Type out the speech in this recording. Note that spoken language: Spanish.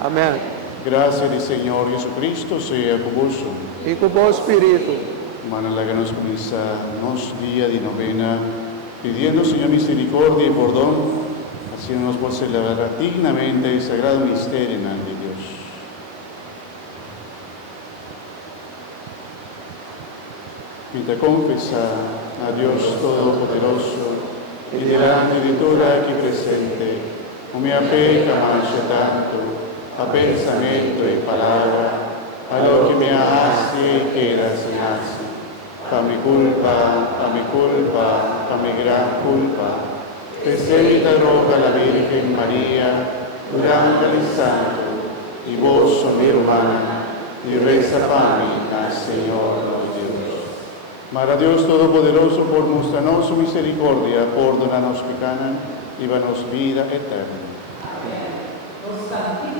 Amén. Gracia del Señor Jesucristo sea con vos. E com o bom espírito. Manalaganos con esa nos día de novena, pidiendo, Señor, misericordia y perdón, así nos puede celebrar dignamente el sagrado misterio de Dios. Y te confesar a Dios Todopoderoso y delante de toda aquí presente, mi peca mancha tanto, a pensamento e palabra, a lo que me hace y queda sin hace. Pa mi culpa, pa mi gran culpa. Presenta roga la Virgen María, durante el santo, y vos, mi hermana, y reza para mí al Señor Dios. Mara Dios Todopoderoso, por mostrarnos su misericordia, perdónanos pecanan, y danos vida eterna. Amén. Los santos